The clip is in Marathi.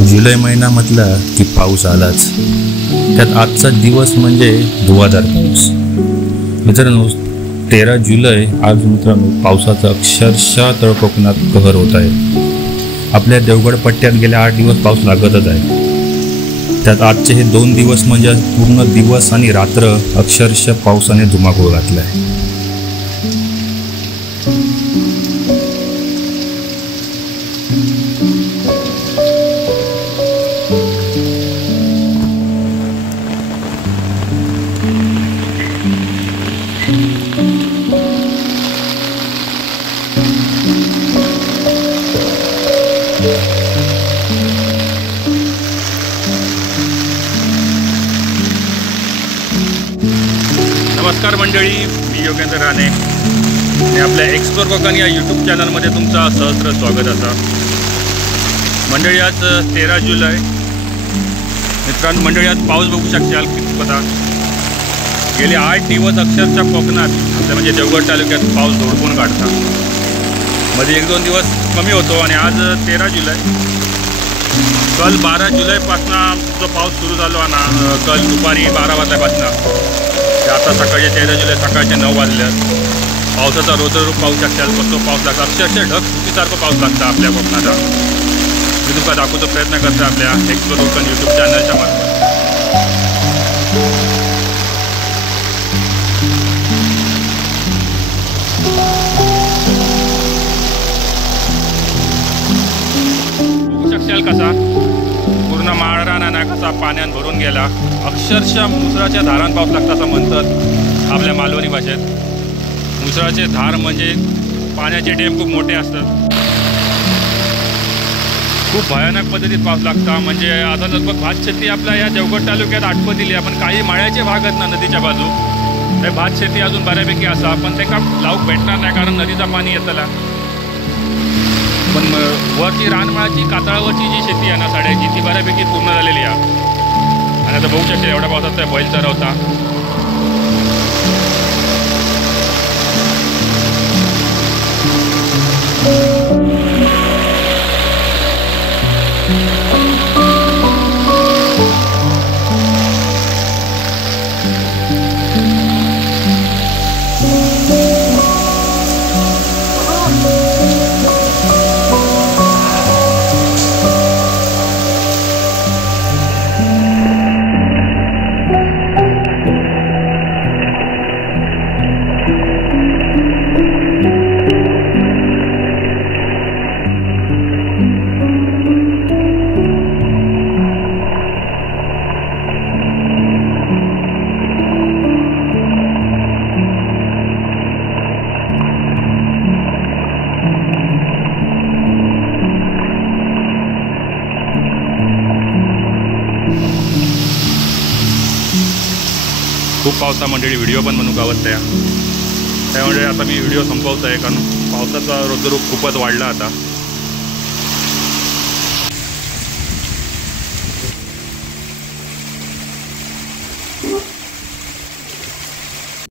जुलै महिना म्हटला की पाऊस आलाच. त्यात आजचा दिवस म्हणजे धुवाधार पाऊस. मित्रांनो, 13 जुलै आज मित्रांनो पावसाचा अक्षरशः तळकोकणात कहर होत आहे. आपल्या देवगड पट्ट्यात गेल्या 8 दिवस पाऊस लागतच आहे. त्यात आजचे हे 2 दिवस म्हणजे पूर्ण दिवस आणि रात्र अक्षरशः पावसाने धुमाकूळ घातला आहे. नमस्कार मंडळी, मी योगेंद्र राणे आणि आपल्या एक्सप्लोर कोकण या यूट्यूब चॅनलमध्ये तुमचं सहस्त्र स्वागत असा. मंडळी आज 13 जुलै. मित्रांनो मंडळी आज पाऊस बघू शकताल कितपता. गेले 8 दिवस अक्षरशः कोकणात आपल्या म्हणजे देवगड तालुक्यात पाऊस धोडपून काढता. मध्ये 1-2 दिवस कमी होतो आणि आज 13 जुलै. कल 12 जुलैपासून जो पाऊस सुरू झाला ना, कल दुपारी 12 वाजल्यापासून आता सकाळचे 13 जुलै सकाळचे 9 वाजले. पावसाचा रोजरूप पाऊस शकताल कसं पाऊस लागता. अक्षरशः ढग फुटीसारखं पाऊस लागता आपल्या कोकणाचा. मी तुमका दाखवतो प्रयत्न करतो आपल्या एक्सप्लोर कोकण यूट्यूब चॅनलच्या मार्फत. बघू शकताल कसा पूर्ण माळरान ना कसा पाण्यात भरून गेला. अक्षरशः मुसळाच्या धारान पाऊस लागता असं म्हणतात आपल्या मालवणी भाषेत. मुसळाचे धार म्हणजे पाण्याचे डेम खूप मोठे असतात. खूप भयानक पद्धतीत पाऊस लागता. म्हणजे आता लगभग भात शेती आपल्या या देवगड तालुक्यात आटपत दिली. पण काही माळ्याचे भाग आहेत ना नदीच्या बाजू, ते भात शेती अजून बऱ्यापैकी असा. पण त्यांना लावूक भेटणार नाही कारण नदीचा पाणी येतला. पण वरची रानमाळाची कातळावरची जी शेती आहे ना साड्याची, ती बऱ्यापैकी पूर्ण झालेली आहे. आणि आता बघू शकते एवढ्या पावसात ते बैल चरवता. खूप पावसा मंडळी व्हिडिओ पण बनवू गावात त्यामुळे आता मी व्हिडिओ संपवतो आहे कारण पावसाचा रोजरूप खूपच वाढला आता.